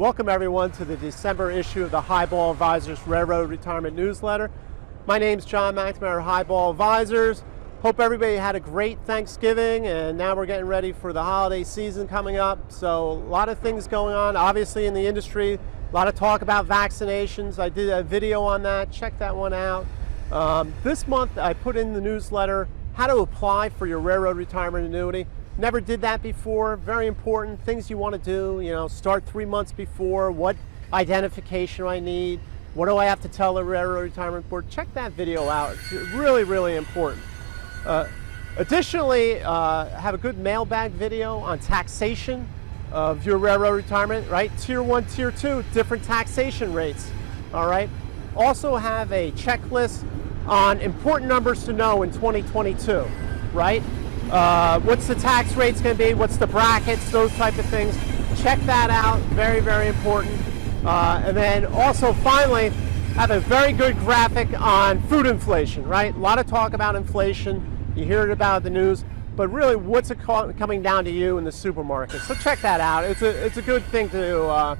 Welcome everyone to the December issue of the Highball Advisors Railroad Retirement Newsletter. My name's John McNamara, Highball Advisors. Hope everybody had a great Thanksgiving, and now we're getting ready for the holiday season coming up. So a lot of things going on, obviously in the industry, a lot of talk about vaccinations. I did a video on that, check that one out. This month I put in the newsletter how to apply for your Railroad Retirement Annuity. Never did that before. Very important things you want to do. You know, start 3 months before. What identification do I need? What do I have to tell the Railroad Retirement Board? Check that video out. It's really, really important. Additionally, I have a good mailbag video on taxation of your railroad retirement, right? Tier 1, Tier 2, different taxation rates, all right? Also have a checklist on important numbers to know in 2022, right? What's the tax rates going to be? What's the brackets? Those type of things. Check that out. Very, very important. And then also, finally, have a very good graphic on food inflation, right? A lot of talk about inflation. You hear it about the news, but really, what's it coming down to you in the supermarket? So check that out. It's a good thing to,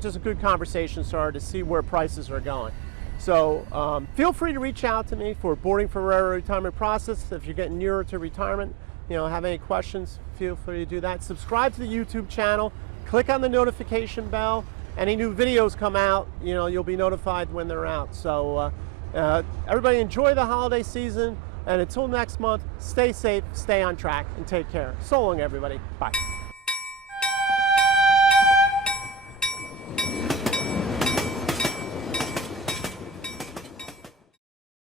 just a good conversation starter to see where prices are going. So feel free to reach out to me for boarding for railroad retirement process. If you're getting nearer to retirement, have any questions, feel free to do that. Subscribe to the YouTube channel, click on the notification bell. Any new videos come out, you'll be notified when they're out. So everybody enjoy the holiday season, and until next month, stay safe, stay on track, and take care. So long, everybody. Bye.